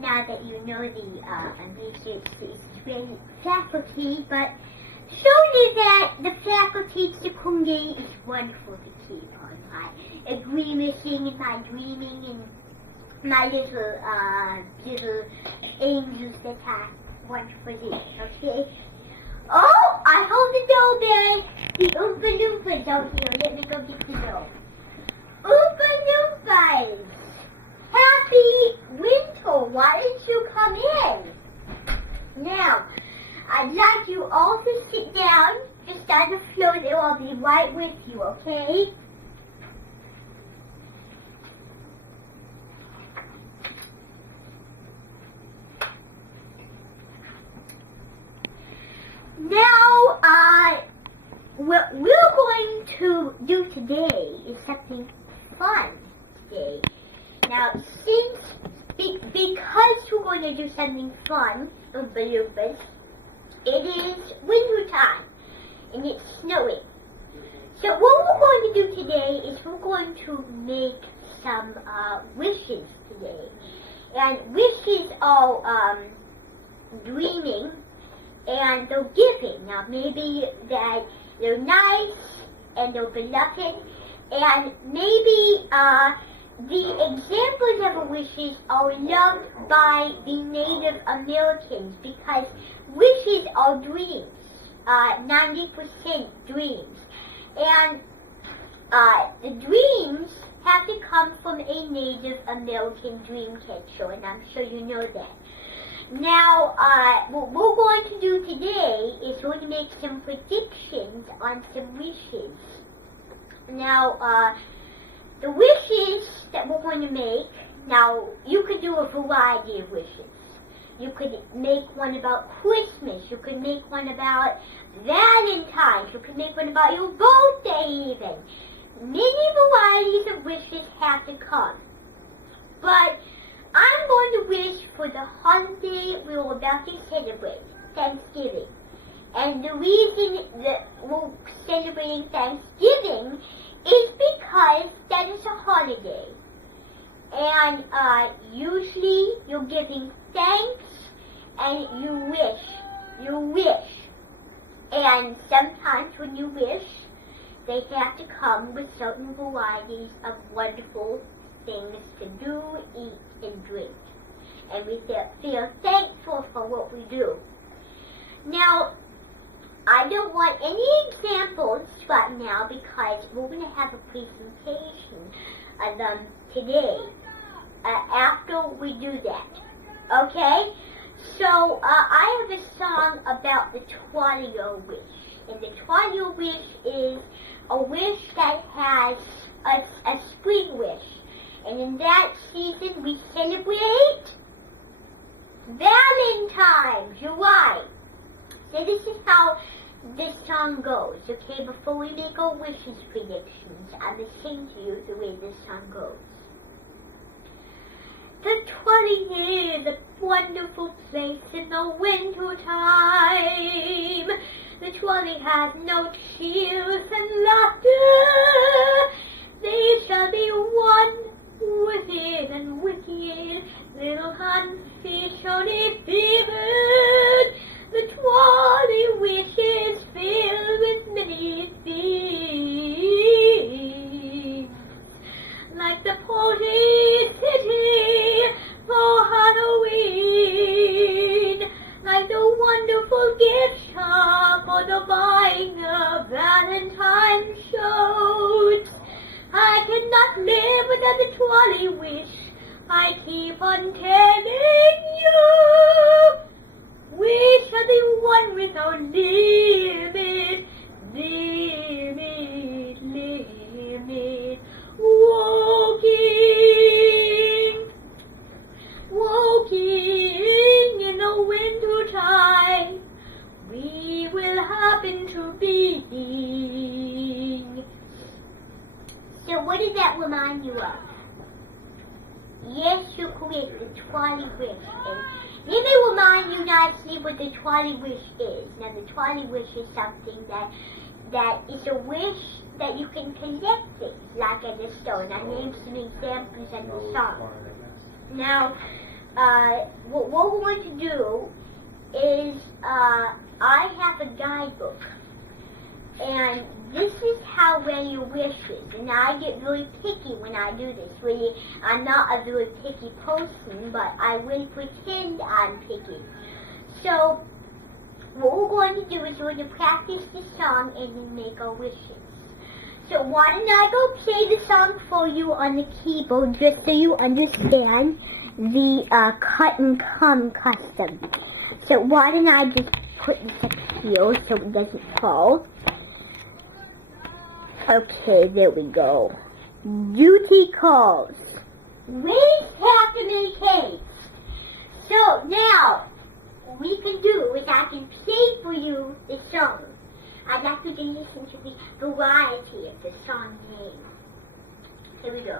now that you know the CIMG6782 faculty, but showing that the faculty Sekunde is wonderful to keep on my agreeing and my dreaming and my little angels that are wonderful here, okay? Oh, I hold the doorbell. The Oompa Loompas out here. Let me go get the door. Oompa Loompas! Happy winter! Why didn't you come in? Now, I'd like you all to sit down just on the floor there. I'll be right with you, okay? Now, what we're going to do today is something fun today. Now, because we're going to do something fun, Oompa Loompas, it is winter time, and it's snowing. So what we're going to do today is we're going to make some wishes today. And wishes are dreaming, and they're giving. Now maybe that they're nice and they're beloved, and maybe the examples of wishes are loved by the Native Americans because wishes are dreams, 90% dreams, and the dreams have to come from a Native American dream catcher, and I'm sure you know that. Now, what we're going to do today is we're going to make some predictions on some wishes. Now, the wishes that we're going to make, now, you could do a variety of wishes. You could make one about Christmas. You could make one about Valentine's. You could make one about your birthday even. Many varieties of wishes have to come. But I'm going to wish for the holiday we're about to celebrate, Thanksgiving. And the reason that we're celebrating Thanksgiving is because that is a holiday. And usually you're giving thanks and you wish. And sometimes when you wish, they have to come with certain varieties of wonderful things to do, eat, and drink. And we feel thankful for what we do. Now, I don't want any examples right now because we're going to have a presentation of them today after we do that. Okay? So, I have a song about the Twilight Wish. And the Twilight Wish is a wish that has a spring wish. And in that season, we celebrate Valentine's. You're right. So this is how this song goes, okay? Before we make our wishes predictions, I'm going to sing to you the way this song goes. The Twilight is a wonderful place in the winter time. The Twilight has no tears and laughter. They shall be one wicked and wicked, little handfish only fevered. The Twilight wish is filled with many things, like the party city for Halloween, like the wonderful gift shop for the buying of Valentine's shows. I cannot live without the Twilight wish. I keep on telling you, we shall be one without limit, limit, limit. Walking in the winter time, we will happen to be. So what does that remind you of? Yes, you're correct, the Twilight Wish. And let me remind you nicely what the Twilight Wish is. Now, the Twilight Wish is something that is a wish that you can collect things, like in the stone. I named some examples in the song. Now, what we're going to do is, I have a guidebook, and this is how when you wish it, and I get really picky when I do this. Really, I'm not a very picky person, but I will pretend I'm picky. So, what we're going to do is we're going to practice the song and then make our wishes. So why don't I go play the song for you on the keyboard just so you understand the cut and come custom. So why don't I just put this up here so it doesn't fall. Okay, there we go. Duty calls. Ways have to make haste. So now, what we can do is I can play for you the song. I'd like you to listen to the variety of the song name. Here we go.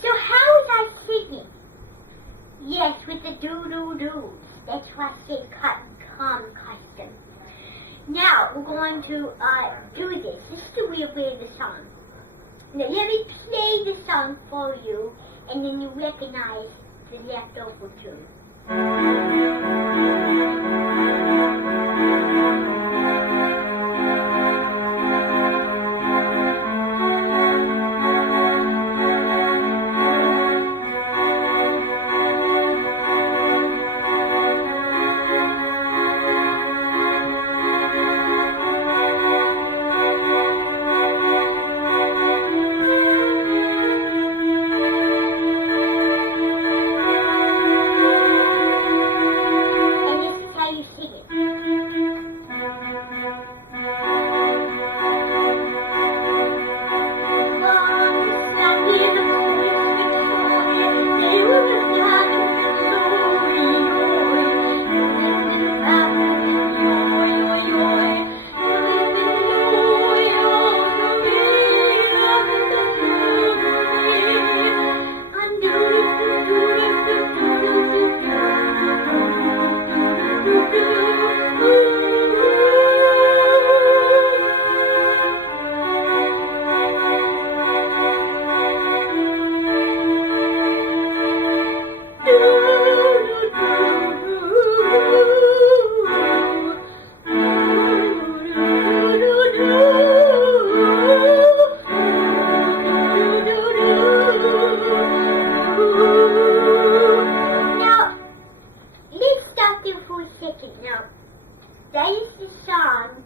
So how was I singing? Yes, with the do-do-do. That's why I say cut and come custom. Now, we're going to do this. This is the real way of the song. Now, let me play the song for you, and then you recognize the leftover tune. That is the song,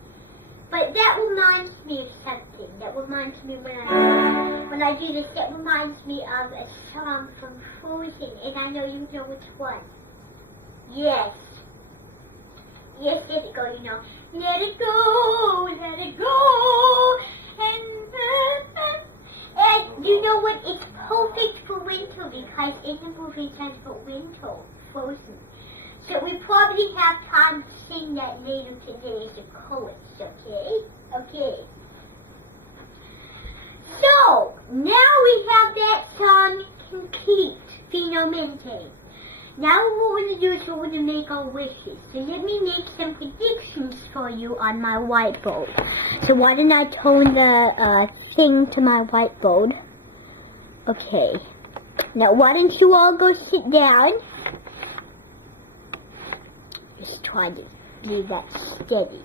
but that reminds me of something. That reminds me when I do this, that reminds me of a song from Frozen, and I know you know which one. Yes. Yes, let it go, you know. Let it go, and you know what? It's perfect for winter because in the movie it says for winter, Frozen. So we probably have time to sing that later today as a chorus, okay? Okay. So, now we have that song complete, finalmente. Now what we're going to do is we're going to make our wishes. So let me make some predictions for you on my whiteboard. So why don't I turn the thing to my whiteboard? Okay. Now why don't you all go sit down? Just try to leave that steady.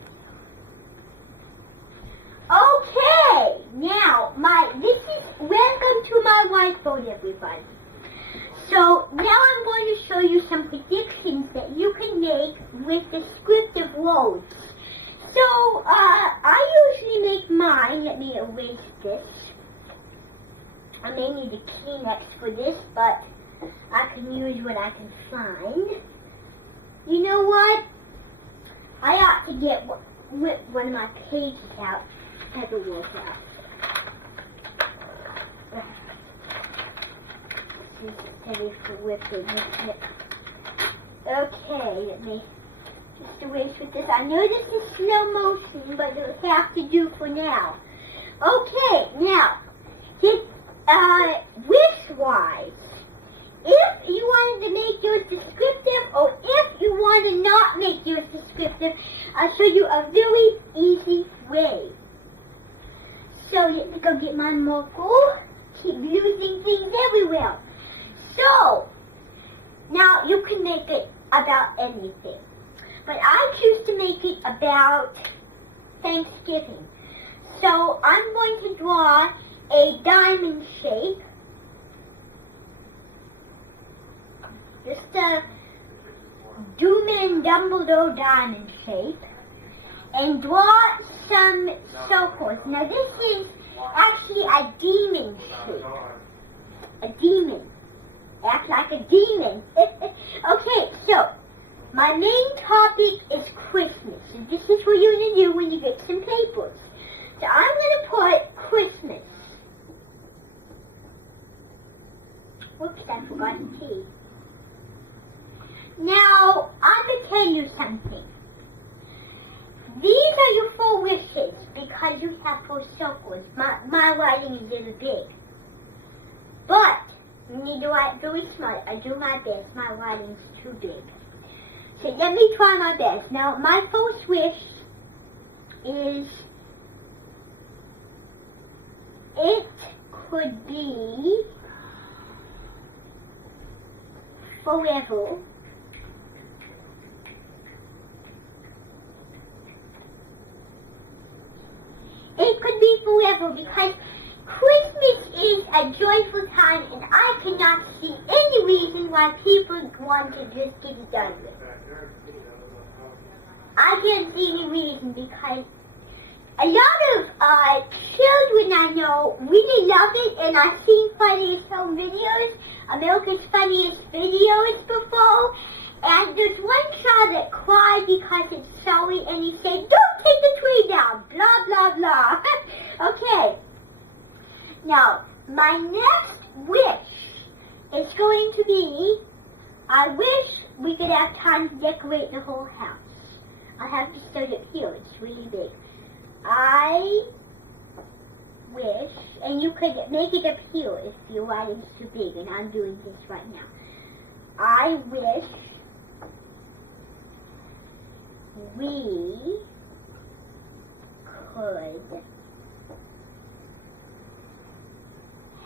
Okay, now welcome to my whiteboard, everybody. So now I'm going to show you some predictions that you can make with descriptive words. So I usually make mine. Let me erase this. I may need a Kleenex for this, but I can use what I can find. You know what? I ought to whip one of my pages out. Paperwork out. This is heavy for whipping, isn't it? Okay, let me just erase with this. I know this is slow motion, but it'll have to do for now. Okay, now, wish-wise, if you wanted to make yours descriptive, or if you want to not make yours descriptive, I'll show you a very easy way. So let me go get my marker. Keep losing things everywhere. So, now you can make it about anything. But I choose to make it about Thanksgiving. So I'm going to draw a diamond shape. Just a Doom and Dumbledore diamond shape. And draw some circles. Now this is actually a demon shape. A demon. Act like a demon. Okay, so my main topic is Christmas. And this is what you're going to do when you get some papers. So I'm going to put Christmas. Whoops, I forgot the key. Now, I'm going to tell you something. These are your 4 wishes because you have 4 circles. My writing is a little big. But, you need to write very smart. I do my best. My writing's too big. So let me try my best. Now, my first wish is, it could be forever. It could be forever because Christmas is a joyful time and I cannot see any reason why people want to just get it done with. I can't see any reason because a lot of children I know really love it, and I've seen Funniest Home Videos, America's Funniest Videos before, and there's one child that cried because it's sorry, and he said, "Don't take the tree down," blah, blah, blah. Okay. Now, my next wish is going to be, I wish we could have time to decorate the whole house. I have to start it here. It's really big. I wish, and you could make it up here if your writing's too big, and I'm doing this right now. I wish we could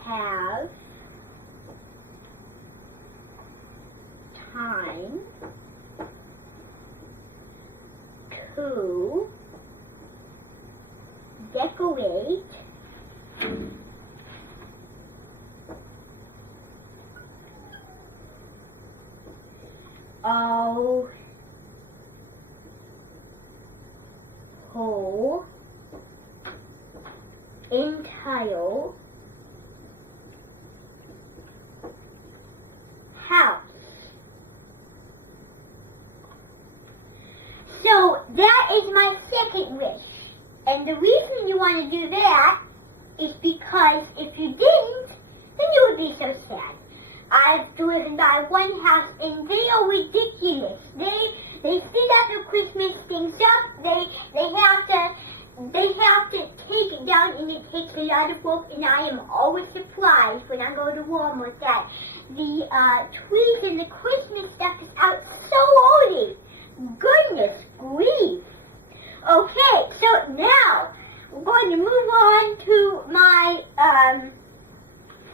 have time to decorate our whole entire house. So that is my second wish. And the reason you want to do that is because if you didn't, then you would be so sad. I've driven by one house and they are ridiculous. They fit up the Christmas things up. They have to take it down, and it takes a lot of work, and I am always surprised when I go to Walmart that the trees and the Christmas stuff is out so early. Goodness grief. Okay, so now we're going to move on to my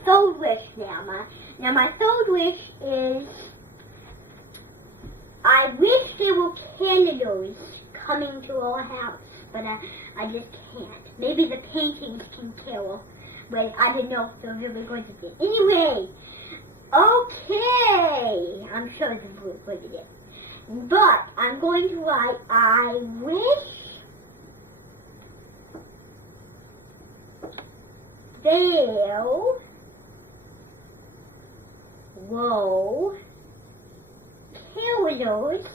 third wish now. My third wish is, I wish there were Canada's coming to our house, but I just can't. Maybe the paintings can tell, but I don't know if they're really going to be. Anyway, okay, I'm sure the blue put it in. But I'm going to write, I wish there were carolers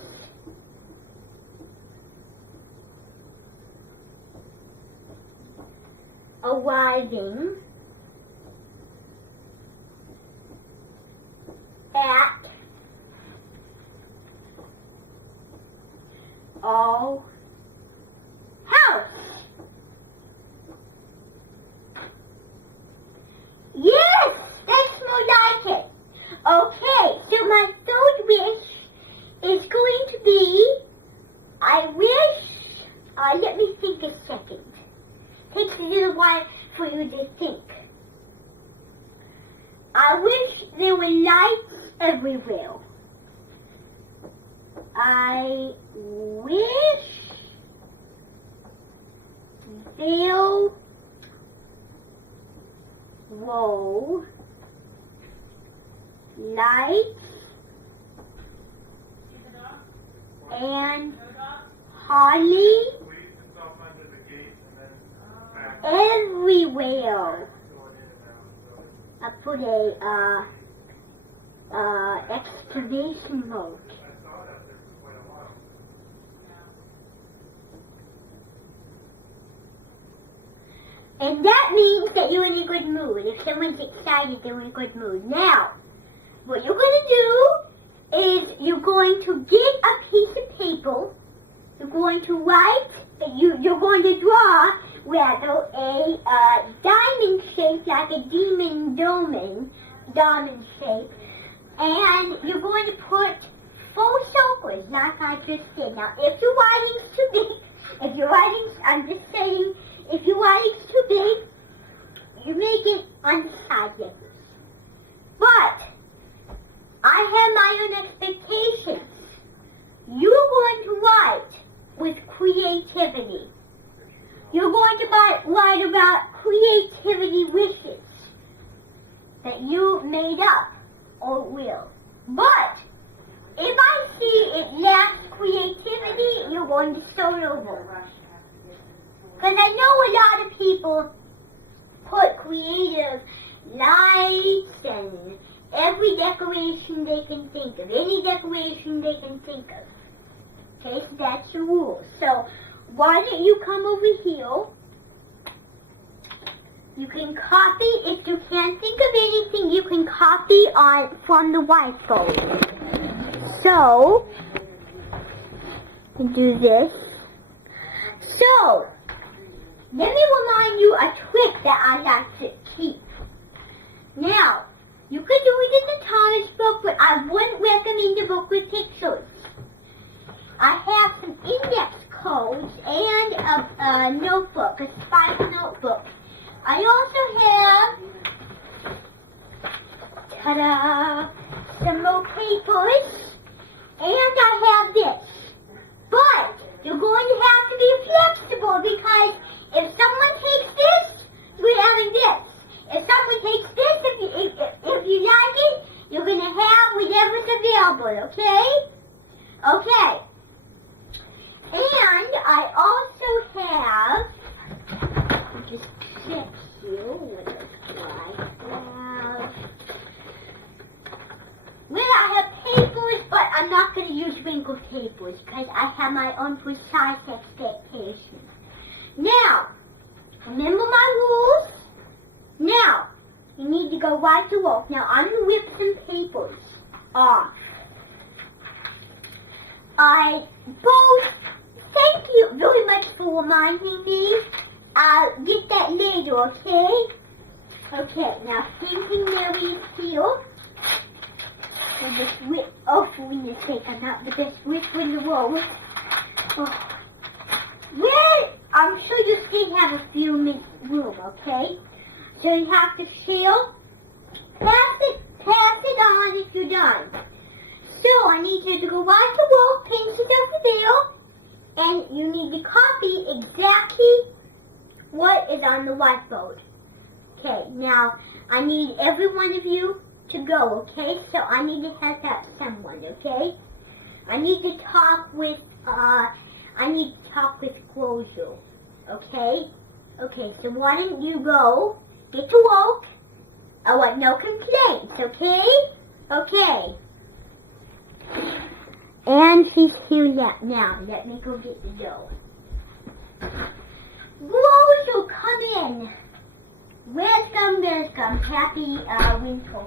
arriving at our house. Yes, that's more like it. Okay, so my third wish is going to be, I wish, let me think a second. Takes a little while for you to think. I wish there were lights everywhere. I wish there were lights and holly everywhere. I put a exclamation mark. And that means that you're in a good mood. If someone's excited, they're in a good mood. Now, what you're going to do is you're going to get a piece of paper. You're going to write, you're going to draw, rather, a diamond shape, like a diamond shape. And you're going to put 4 circles, like I just did. Now, if your writing's too big, I'm just saying, if your writing's too big, you make it on the side like this. But I have my own expectations. You're going to write with creativity. You're going to write about creativity wishes that you made up or will. But if I see it lacks creativity, you're going to start over. Because I know a lot of people put creative lights and every decoration they can think of, any decoration they can think of. Okay, so that's the rule. So why don't you come over here? You can copy, if you can't think of anything, you can copy from the whiteboard. So, do this. So, let me remind you a trick that I like to keep. Now, you can do it in the Thomas book, but I wouldn't recommend the book with pictures. I have some index cards and a notebook, a spiral notebook. I also have, ta-da, some more papers, and I have this. But you're going to have to be flexible, because if someone takes this, we're having this. If someone takes this, if you like it, you're going to have whatever's available, okay? Okay. And I also have, just check here, what else do I have? Well, I have papers, but I'm not going to use wrinkled papers because I have my own precise expectations. Now, remember my rules? Now, you need to go right to work. Now, I'm going to rip some papers off. Thank you very much for reminding me. I'll get that later, okay? Okay, now, thinking Mary's here. And just rip, oh, for goodness sake, I'm not the best ripper in the world. Oh. Well, I'm sure you still have a few minutes room, okay? So you have to seal, pass it on if you're done. So I need you to go right to work, pinch it over there, and you need to copy exactly what is on the whiteboard. Okay, now I need every one of you to go, okay? So I need to help out someone, okay? I need to talk with Closure, okay? Okay, so why don't you go, get to work. I want no complaints, okay? Okay. And she's here now. Let me go get the dough. Closure, come in. Welcome, welcome. Happy winter.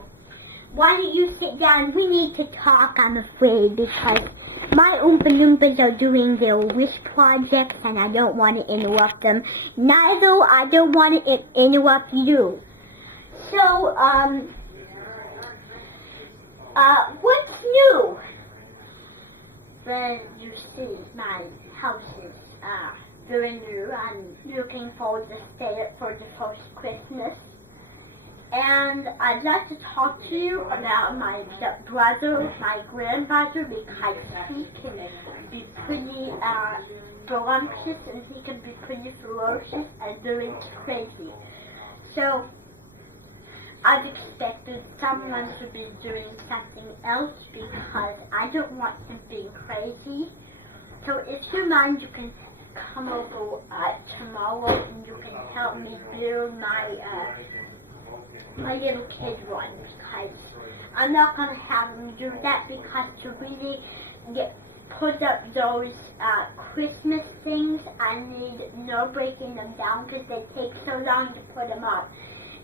Why don't you sit down? We need to talk, I'm afraid, because my Oompa Loompas are doing their wish projects and I don't want to interrupt them. Neither I don't want to interrupt you. So, what's new? Well, you see, my house is, very new. I'm looking forward to stay it for the first Christmas. And I'd like to talk to you about my brother, my grandfather, because he can be pretty rambunctious and he can be pretty ferocious and very crazy. So I've expected someone to be doing something else because I don't want him being crazy. So if you mind, you can come over tomorrow and you can help me build my my little kid one, because I'm not going to have him do that, because to really put up those Christmas things, I need no breaking them down because they take so long to put them up.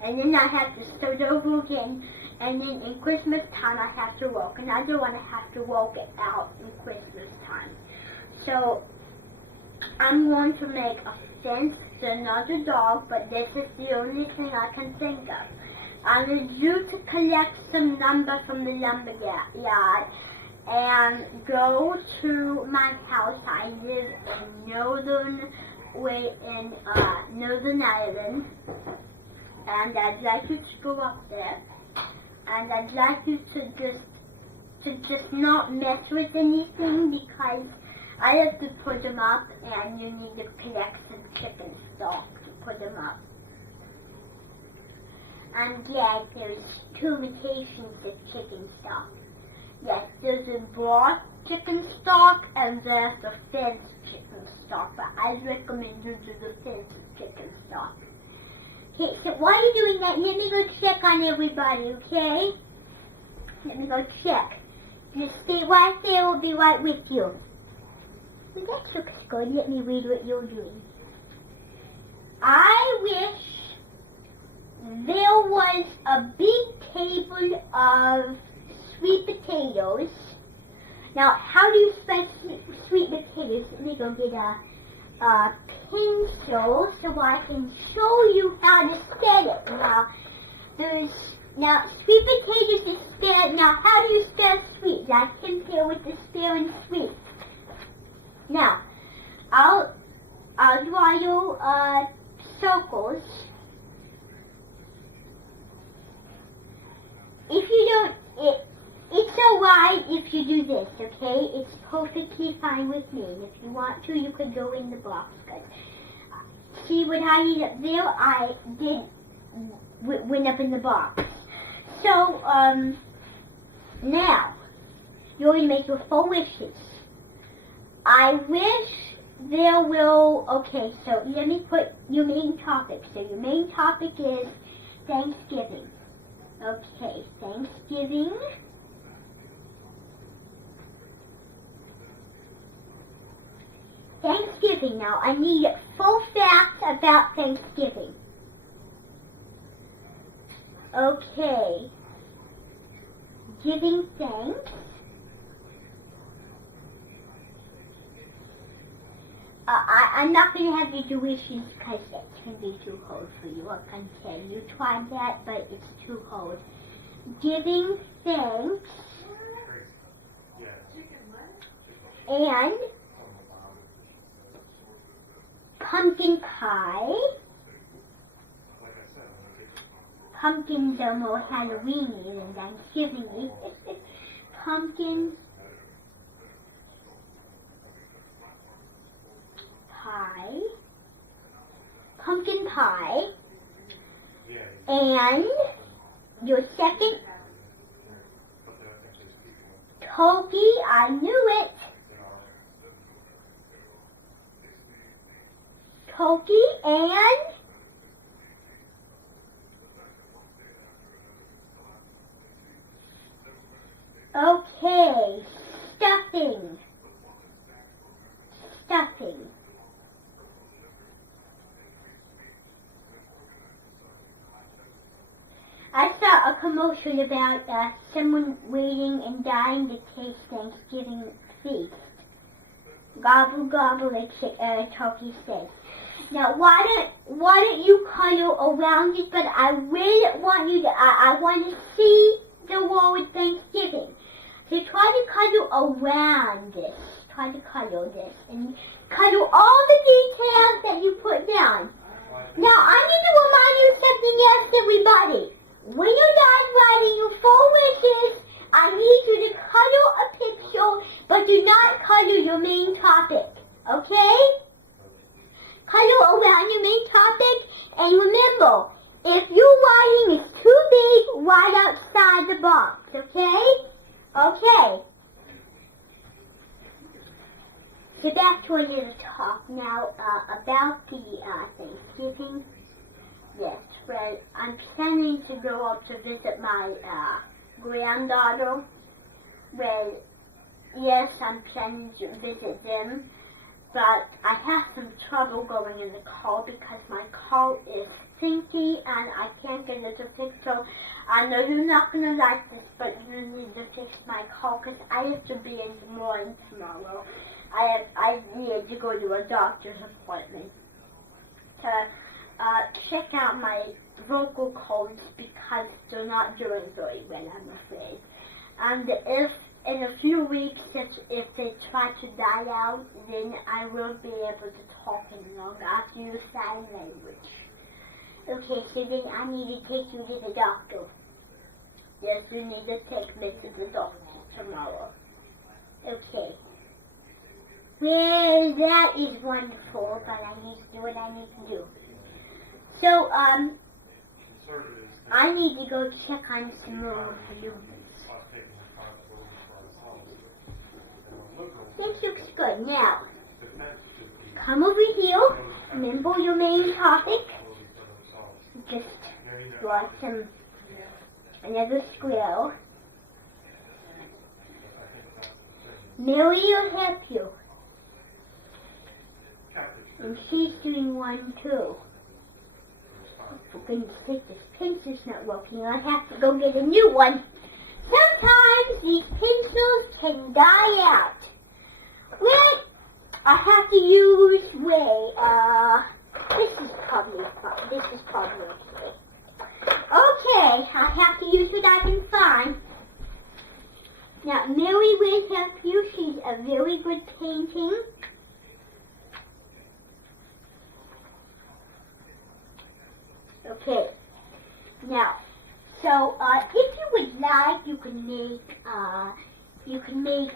And then I have to start over again, and then in Christmas time I have to work, and I don't want to have to work it out in Christmas time. So I'm going to make a fence to another dog, but this is the only thing I can think of. I need you to collect some lumber from the lumber yard and go to my house. I live in Northern Ireland, and I'd like you to go up there, and I'd like you to just not mess with anything, because I have to put them up, and you need to collect some chicken stock to put them up. And yeah, there's two mutations of chicken stock. Yes, there's a broth chicken stock and there's a fenced chicken stock, but I recommend you do the fenced chicken stock. Okay, so while you're doing that, let me go check on everybody, okay? Let me go check. Just stay right there, I'll be right with you. Well, that looks good. Let me read what you're doing. I wish there was a big table of sweet potatoes. Now, how do you spell sweet potatoes? Let me go get a pencil so I can show you how to spell it. Now, sweet potatoes is spelled. Now, how do you spell sweet? Let's compare with the spelling sweet. Now, I'll draw you circles. If you don't, it's alright if you do this, okay? It's perfectly fine with me. If you want to, you could go in the box. See what I did up there? I did went up in the box. So, now, you're going to make your 4 wishes. I wish there will, okay, so let me put your main topic. So your main topic is Thanksgiving. Okay, Thanksgiving. Thanksgiving. Now, I need full facts about Thanksgiving. Okay. Giving thanks. I'm not going to have you do wishes because that can be too hard for you. I can tell you tried that, but it's too hard. Giving thanks and pumpkin pie. Pumpkins are more Halloween-y than Thanksgiving-y. Pumpkin pie, pumpkin pie, and your second turkey, I knew it, turkey, and okay, stuffing. commercial about someone waiting and dying to taste Thanksgiving feast. Gobble gobble, like Turkey says. Now, why don't you cuddle around it? But I really want you to. I want to see the word Thanksgiving. So try to cuddle around this. Try to cuddle this and cuddle all the details that you put down. Now, I need to remind you something else, everybody. When you're done writing your 4 wishes, I need you to cuddle a picture, but do not cuddle your main topic. Okay? Cuddle around your main topic, and remember, if your writing is too big, write outside the box. Okay? Okay. So back to a little talk now about the Thanksgiving. Yes, well, I'm planning to go up to visit my granddaughter. Well, yes, I'm planning to visit them, but I have some trouble going in the car because my car is stinky and I can't get it to fix. So I know you're not going to like this, but you need to fix my car because I have to be in the morning tomorrow. I need to go to a doctor's appointment to check out my vocal cords because they're not doing very well, I'm afraid. And if in a few weeks, if they try to die out, then I will be able to talk any longer. I have to use sign language. Okay, so then I need to take you to the doctor. Yes, you need to take me to the doctor tomorrow. Okay. Well, that is wonderful, but I need to do what I need to do. So, I need to go check on some more humans. This looks good. Now, come over here. Remember your main topic. Just draw another square. Mary will help you. And she's doing one too. For goodness sake, this pencil's not working. I have to go get a new one. Sometimes these pencils can die out. Well, I have to use this is probably okay. Okay, I have to use what I can find. Now, Mary will help you. She's a very good painting. Okay. Now, so if you would like, you can make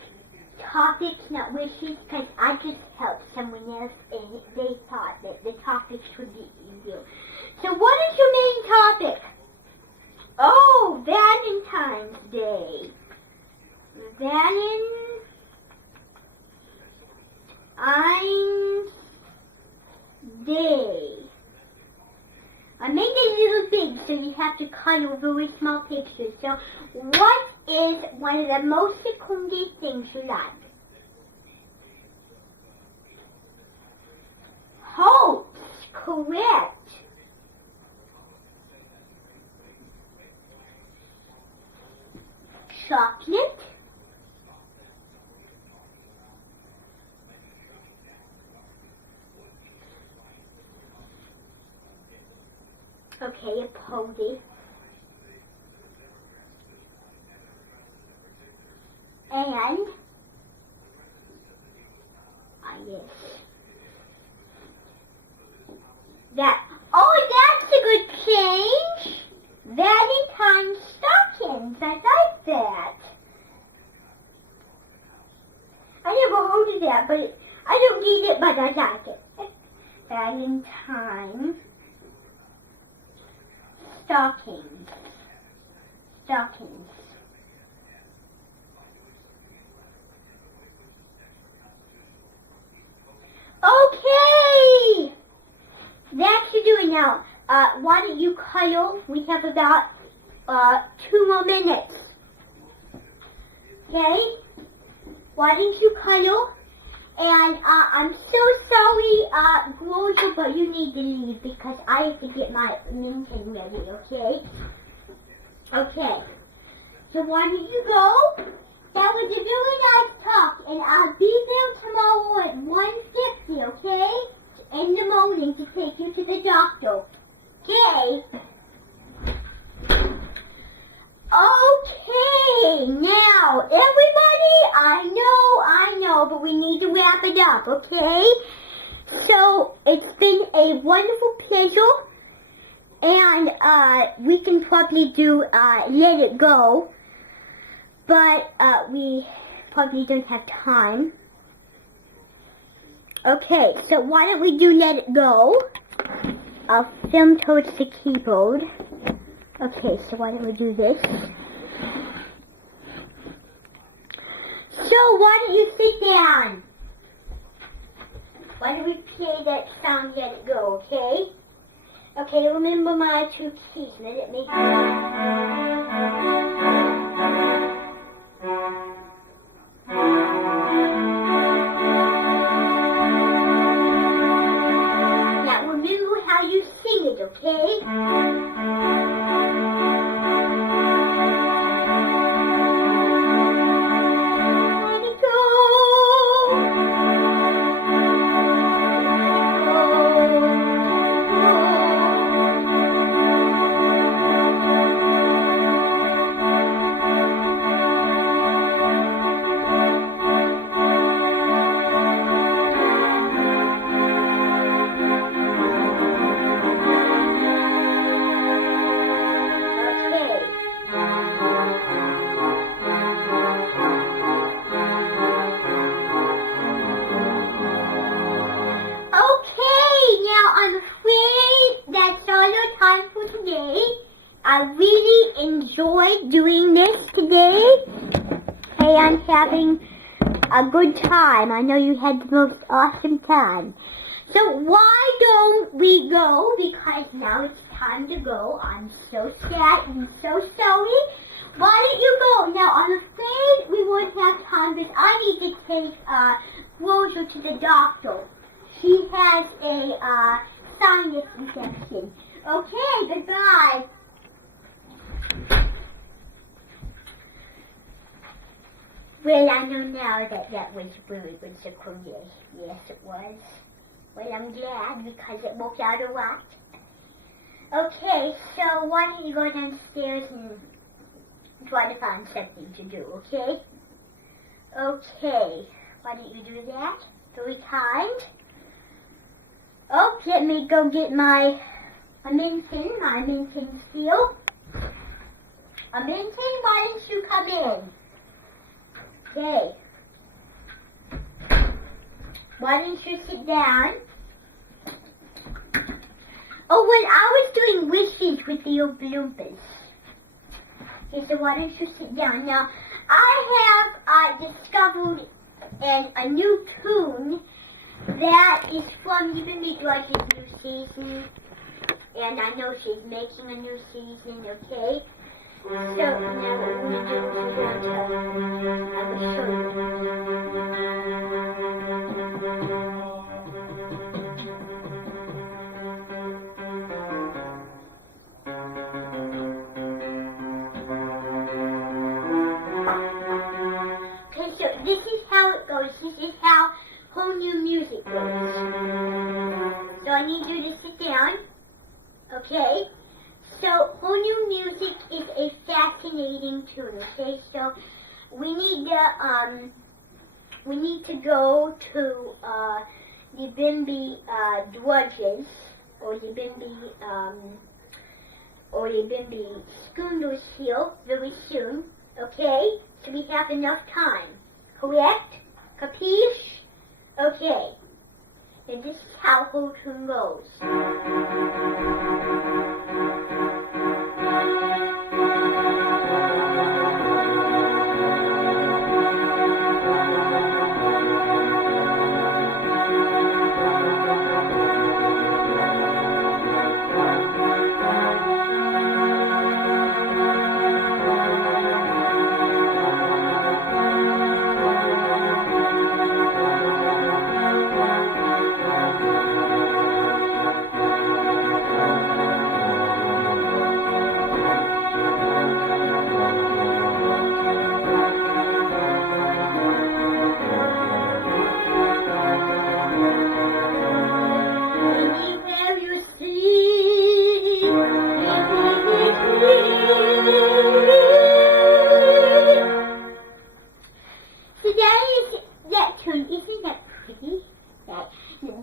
topics, not wishes, because I just helped someone else and they thought that the topics would be easier. So what is your main topic? Oh, Valentine's Day. Valentine's Day. I made it a little big, so you have to color very small pictures. So, what is one of the most secluded things you like? Hopes, correct. Chocolate. Okay, a pony. And, yes. That's a good change. Valentine's stockings, I like that. I never heard of that, but I don't need it, but I like it. Valentine's stockings. Okay! That should do it now. Why don't you color? We have about 2 more minutes. Okay? Why don't you color? And I'm so sorry, Gloria, but you need to leave because I have to get my meeting ready, okay? Okay. So why don't you go? That was a really nice talk, and I'll be there tomorrow at 1:50, okay? In the morning to take you to the doctor. Okay? Okay, now, everybody, I know, but we need to wrap it up, okay? So, it's been a wonderful pleasure, and we can probably do Let It Go, but we probably don't have time. Okay, so why don't we do Let It Go? I'll film towards the keyboard. Okay, so why don't we do this? So why don't you sit down? Why don't we play that song, Let It Go, okay? Okay, remember my 2 keys. Let it make Now remember how you sing it, okay? I really enjoyed doing this today. Hey, I'm having a good time. I know you had the most awesome time. So why don't we go? Because now it's time to go. I'm so sad and so sorry. Why don't you go? Now, I'm afraid we won't have time because I need to take Rosa to the doctor. She has a sinus infection. Okay, goodbye. Well, I know now that that was really good career. Yes, it was. Well, I'm glad because it worked out a lot. Okay, so why don't you go downstairs and try to find something to do, okay? Okay, why don't you do that? Very kind. Oh, let me go get my Minton steel. Minton, why didn't you come in? Okay. Why didn't you sit down? Oh, when I was doing wishes with the old bloopers. Okay, so why don't you sit down? Now, I have discovered a new tune that is from Even Me Grudge's new season. And I know she's making a new season, okay? So now what we're going to do is we're going to, I will show you. Okay, so this is how it goes. This is how whole new music goes. So I need you to sit down. Okay? So, whole new music is a fascinating tune, okay? So, we need to go to the Bimby Drudges, or the Bimby Schooners here very soon, okay? So we have enough time, correct? Capiche? Okay. And this is how whole tune goes.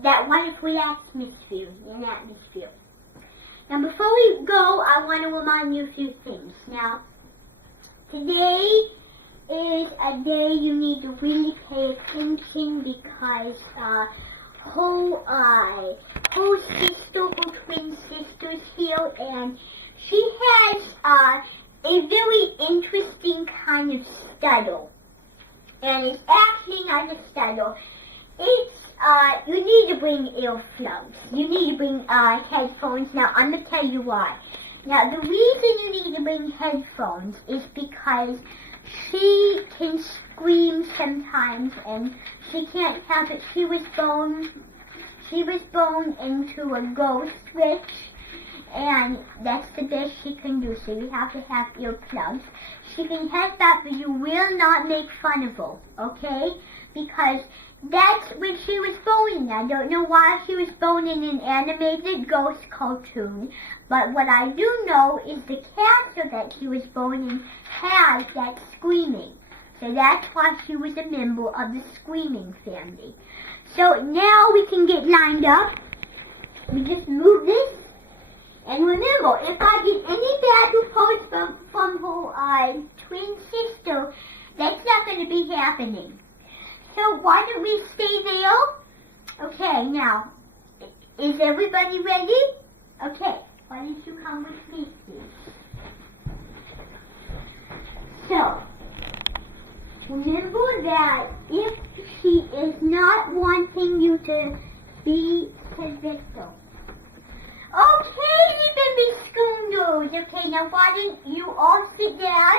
that wonderful atmosphere and atmosphere. Now before we go, I want to remind you a few things. Now, today is a day you need to really pay attention because whole twin sister's here, and she has a very interesting kind of style. And it's actually not a style. It's you need to bring earplugs. You need to bring headphones. Now I'm gonna tell you why. Now the reason you need to bring headphones is because she can scream sometimes, and she can't help it. She was born into a ghost witch, and that's the best she can do. So you have to have earplugs. She can head that, but you will not make fun of her, okay? Because that's when she was born. I don't know why she was born in an animated ghost cartoon, but what I do know is the character that she was born in has that screaming. So that's why she was a member of the screaming family. So now we can get lined up. We just move this. And remember, if I get any bad reports from her twin sister, that's not going to be happening. So why don't we stay there? Okay, now, is everybody ready? Okay, why don't you come with me, please? So, remember that if she is not wanting you to be his victim. Okay, you can be schooners. Okay, now why don't you all sit down?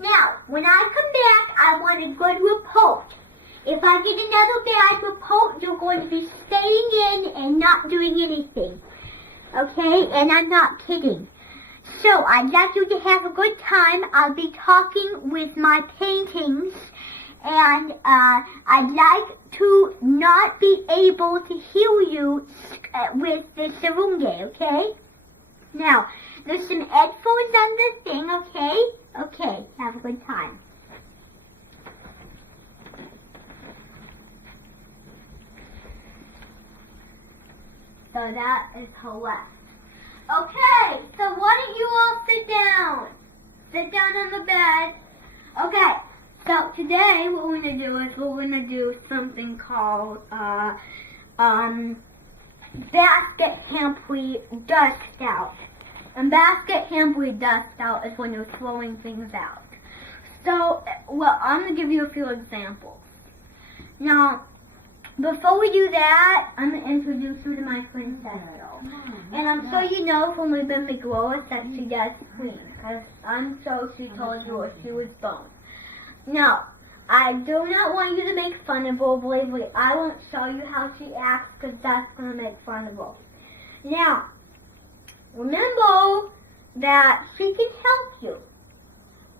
Now, when I come back, I want a good report. If I get another bad report, you're going to be staying in and not doing anything. Okay, and I'm not kidding. So, I'd like you to have a good time. I'll be talking with my paintings, and I'd like to not be able to hear you with the sarungi, okay? Now, there's some headphones on the thing, okay? Okay, have a good time. So that is her left. Okay, so why don't you all sit down? Sit down on the bed. Okay, so today what we're going to do is we're going to do something called basket hamper dust out. And basket hamper dust out is when you're throwing things out. So, well, I'm going to give you a few examples. Now, before we do that, I'm going to introduce you to my friend Cecil. And I'm sure you know from we've been McGraw that she does scream. Because I'm sure she told you what she was born. Now, I do not want you to make fun of her. Believe me, I won't show you how she acts because that's going to make fun of her. Now, remember that she can help you.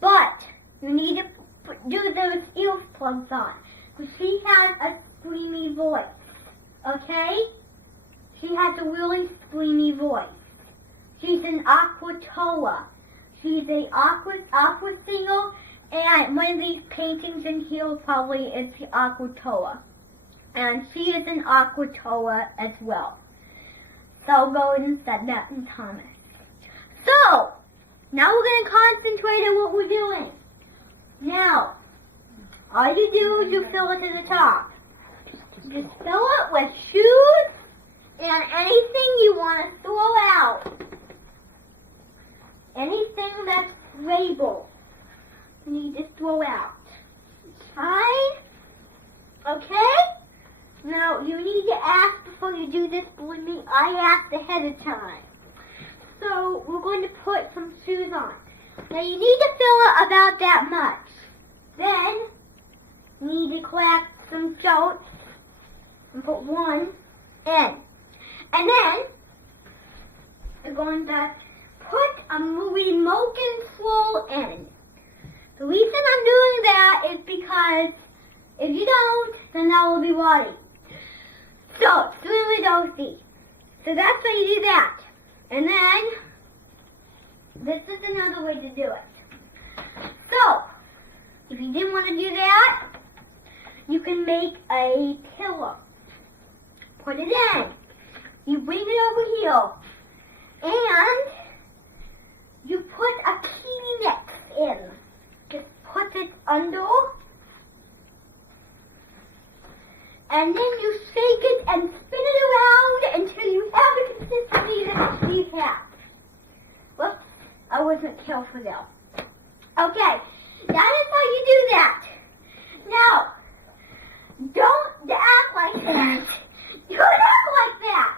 But you need to do those earplugs on. Because she has a screamy voice. Okay? She has a really screamy voice. She's an aquatoa. She's an aqua singer. And one of these paintings in here probably is the aquatoa. And she is an aquatoa as well. So I'll go ahead and set that in Thomas. So, now we're going to concentrate on what we're doing. Now, all you do is you fill it to the top. Just fill it with shoes and anything you want to throw out. Anything that's labeled, you need to throw out. Fine? Okay? Now, you need to ask before you do this. Believe me, I asked ahead of time. So, we're going to put some shoes on. Now, you need to fill it about that much. Then, you need to collect some shorts and put one in. And then, you're going to put a remote control in. The reason I'm doing that is because if you don't, then that will be water. So, it's really dosey. So that's why you do that. And then, this is another way to do it. So, if you didn't want to do that, you can make a pillow. put it in. You bring it over here. And you put a Kleenex in. Just put it under. And then you shake it and spin it around until you have the consistency that you have. Whoops, I wasn't careful there. Okay, that is how you do that. Now, don't act like that. Don't act like that.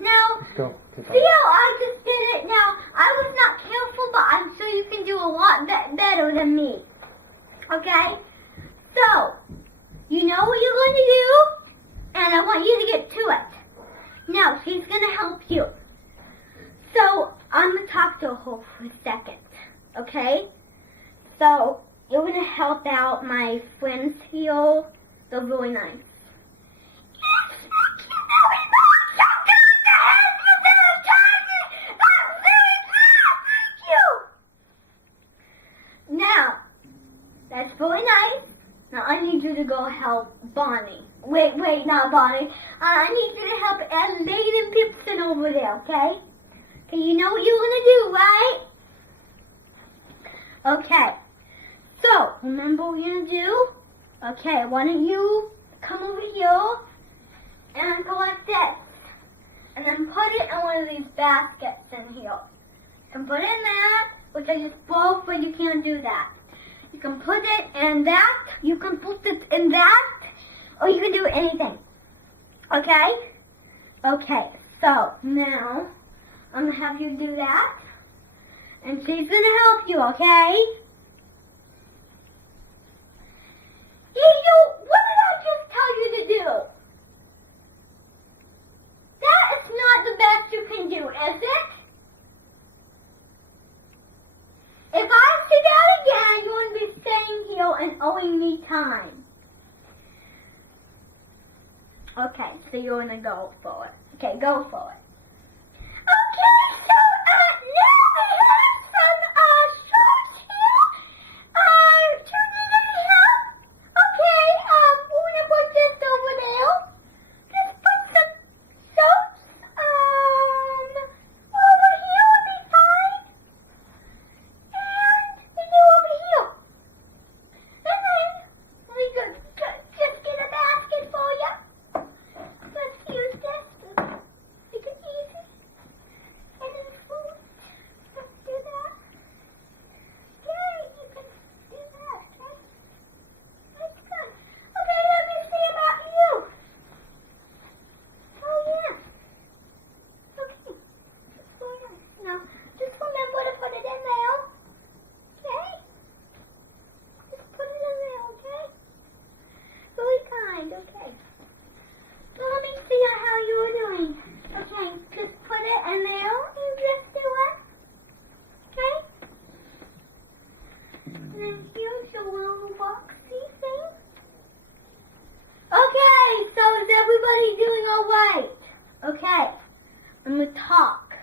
Now, see how I just did it? Now, I was not careful, but I'm sure you can do a lot better than me. Okay? So, you know what you're going to do, and I want you to get to it. Now, she's going to help you. So, I'm going to talk to her for a second, okay? So, you're going to help out my friends here. They're really nice. Yes, thank you very much. So good to have you there, Johnny. I'm very glad. Thank you. Now, that's really nice. Now, I need you to go help Bonnie. Wait, not Bonnie. I need you to help Layden Pipson over there, okay? Okay, you know what you're going to do, right? Okay. So, remember what we're going to do? Okay, why don't you come over here and go like this. And then put it in one of these baskets in here. You can put it in that, which I just broke, but you can't do that. You can put it in that, you can put it in that, or you can do anything. Okay? Okay, so now I'm going to have you do that. And she's going to help you, okay? What did I just tell you to do? That is not the best you can do, is it? If I do that again, you're going to be staying here and owing me time. Okay, so you're going to go for it. Okay, go for it. Okay, so now we have some shorts here. Okay, we're gonna put this over there. Just put some soaps, over here would be fine. And we do over here. And then we just get a basket for you. Let's use this. Make it easy. And then food. Let's do that. Okay, you can do that, okay? That's good. Okay, let me see about you. Oh, yeah. Okay. Now, just remember to put it in there. Okay? Just put it in there, okay? Really kind, okay. So let me see how you're doing. Okay, just put it in there and just do it. Okay? And then here's your little boxy thing. Okay, so is everybody doing all right? Okay, I'm going to talk.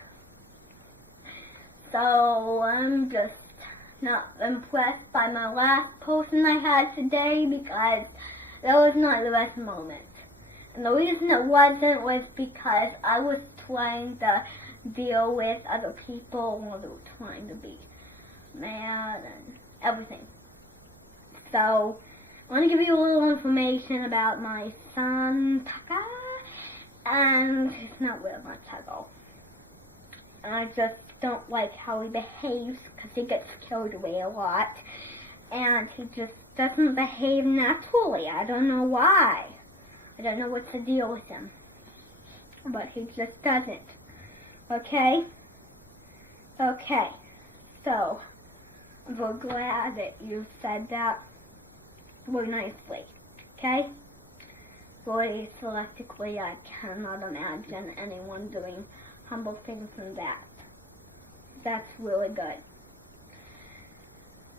So I'm just not impressed by my last person I had today because that was not the best moment. And the reason it wasn't was because I was trying to deal with other people while they were trying to be mad and everything. So, I want to give you a little information about my son, Taka, and he's not really much at all. And I just don't like how he behaves because he gets carried away a lot. And he just doesn't behave naturally. I don't know why. I don't know what's the deal with him. But he just doesn't. Okay? Okay. So, I'm very glad that you said that very nicely. Okay? Very selectively, I cannot imagine anyone doing humble things than that. That's really good.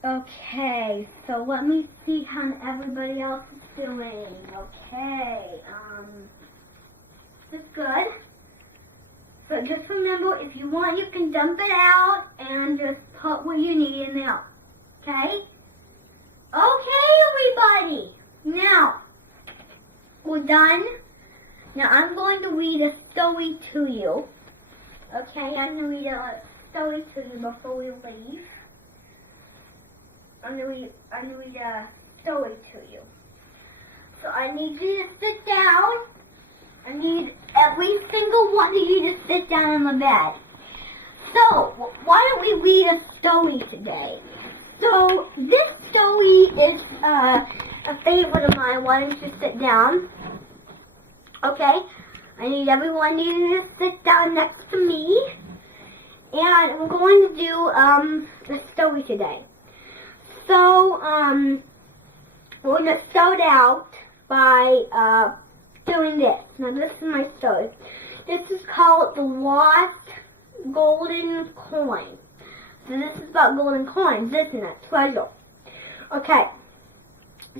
Okay, so let me see how everybody else is doing. Okay, this is good. So just remember, if you want, you can dump it out and just put what you need in there. Okay? Okay, everybody. Now, we're done. Now I'm going to read a story to you. Okay, I'm going to read a story to you before we leave. I'm going to read a story to you. So I need you to sit down. I need every single one of you to sit down on the bed. So, why don't we read a story today? So, this story is a favorite of mine. Why don't you sit down? Okay? I need everyone to sit down next to me. And we're going to do a story today. So, we're going to start out by doing this. Now, this is my story. This is called The Lost Golden Coin. So this is about golden coins, isn't it? Treasure. Okay.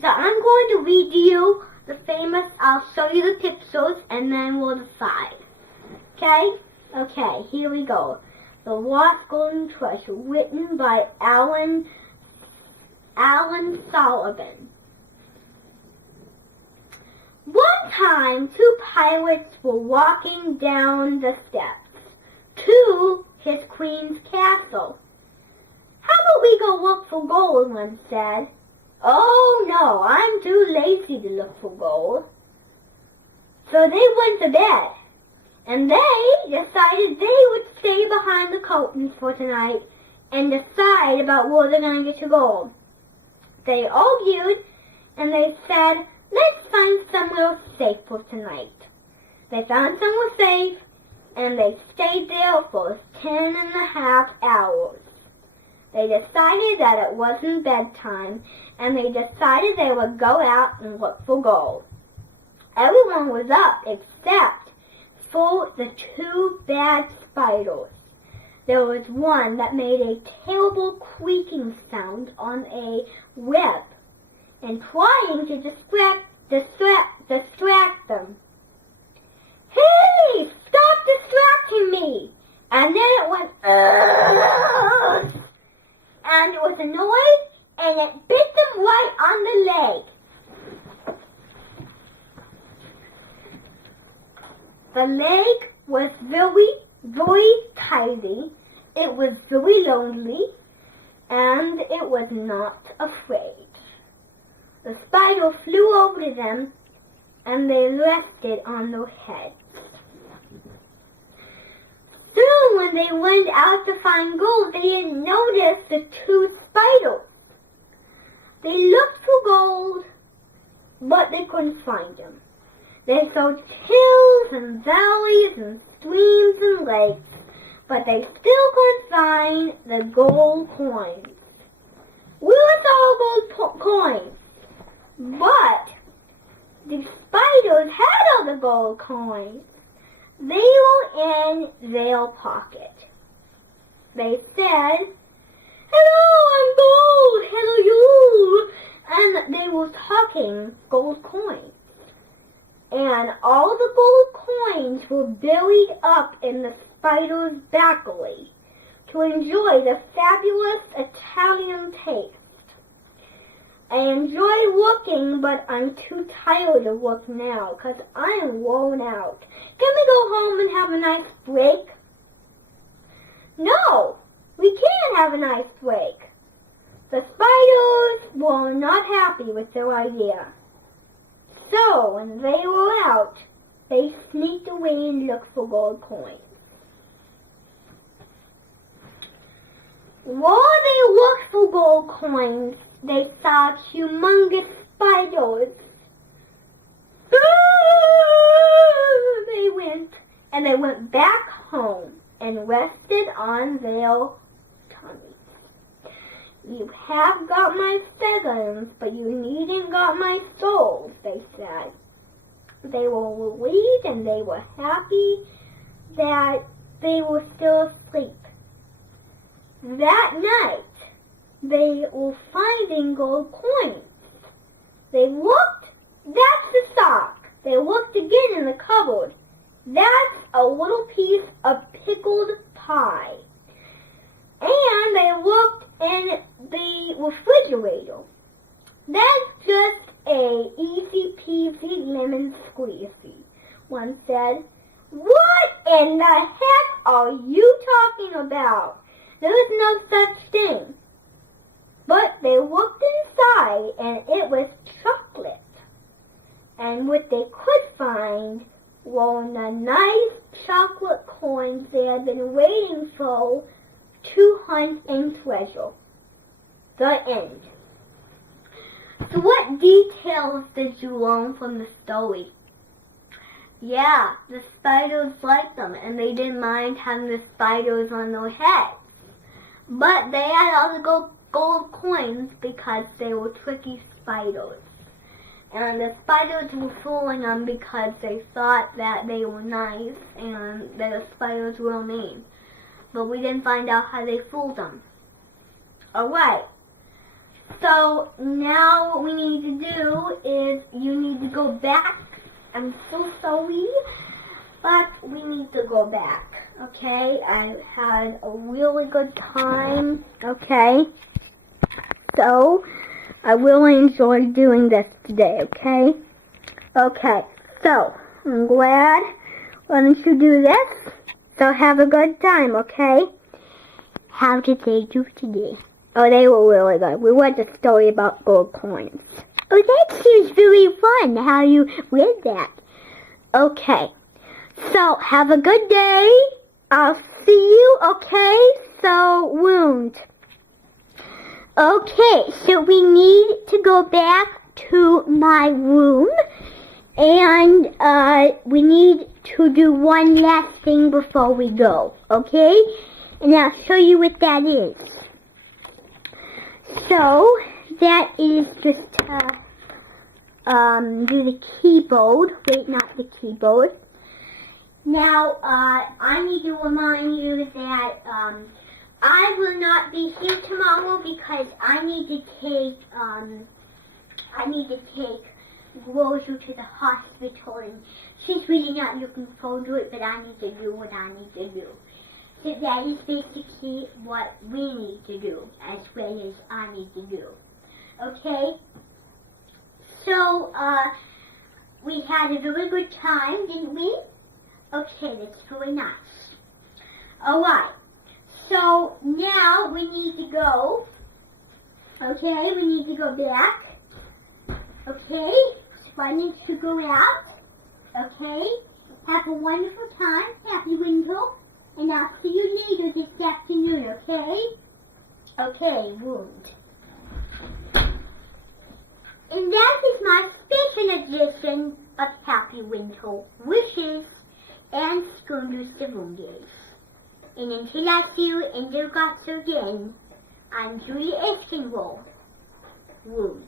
So I'm going to read you the famous, I'll show you the pictures, and then we'll decide. Okay? Okay, here we go. The Lost Golden Treasure, written by Alan Sullivan. One time, two pirates were walking down the steps to his queen's castle. "How about we go look for gold?" one said. "Oh no, I'm too lazy to look for gold." So they went to bed, and they decided they would stay behind the curtains for tonight and decide about where they're going to get to gold. They argued, and they said, "Let's find somewhere safe for tonight." They found somewhere safe, and they stayed there for 10.5 hours. They decided that it wasn't bedtime, and they decided they would go out and look for gold. Everyone was up except for the two bad spiders. There was one that made a terrible creaking sound on a web and trying to distract them. "Hey, stop distracting me!" And then it went, "Ugh!" And it was annoyed, and it bit them right on the leg. The leg was very, very tiny. It was very lonely, and it was not afraid. The spider flew over to them, and they rested on their heads. Soon, when they went out to find gold, they didn't notice the two spiders. They looked for gold, but they couldn't find them. They searched hills and valleys and streams and lakes, but they still couldn't find the gold coins. Where was all gold coins? But the spiders had all the gold coins. They were in their pocket. They said, "Hello, I'm gold. Hello, you." And they were talking gold coins. And all the gold coins were buried up in the spider's backly to enjoy the fabulous Italian taste. "I enjoy working, but I'm too tired to work now because I am worn out. Can we go home and have a nice break?" "No, we can't have a nice break." The spiders were not happy with their idea. So when they were out, they sneaked away and looked for gold coins. While they looked for gold coins, they saw humongous spiders. They went back home and rested on their tummies. "You have got my feathers, but you needn't got my souls," they said. They were relieved and they were happy that they were still asleep. That night, they were finding gold coins. They looked, that's the sock. They looked again in the cupboard. That's a little piece of pickled pie. And they looked in the refrigerator. That's just a easy peasy lemon squeezy. one said. What in the heck are you talking about? There is no such thing. But they looked inside and it was chocolate. And what they could find were the nice chocolate coins they had been waiting for to hunt and treasure. The end. So what details did you learn from the story? Yeah, the spiders liked them and they didn't mind having the spiders on their heads. But they had all the gold coins because they were tricky spiders. And the spiders were fooling them because they thought that they were nice and that the spiders were mean. But we didn't find out how they fooled them. Alright. So now what we need to do is you need to go back. I'm so sorry, but we need to go back. Okay? I had a really good time. Okay? So I really enjoyed doing this today, okay? Okay, so I'm glad. Why don't you do this? So have a good time, okay? How did they do today? Oh, they were really good. We read the story about gold coins. Oh, that seems very fun, how you read that. Okay, so have a good day. I'll see you, okay? So, wound. Okay, so we need to go back to my room, and we need to do one last thing before we go, okay? And I'll show you what that is. So, that is just do the keyboard. Wait, not the keyboard. Now, I need to remind you that I will not be here tomorrow because I need to take Rosa to the hospital, and she's really not looking forward to it, but I need to do what I need to do. So that is basically what we need to do, as well as I need to do. Okay? So, we had a very good time, didn't we? Okay, that's very nice. Alright. So now we need to go. Okay, we need to go back. Okay, so I need to go out. Okay, have a wonderful time. Happy winter. And I'll see you later this afternoon, okay? Okay, wound. And that is my special edition of Happy Winter Wishes and Schooners the Wounded. And until I see you in the guts again, I'm Julia Eskenwald. Wound.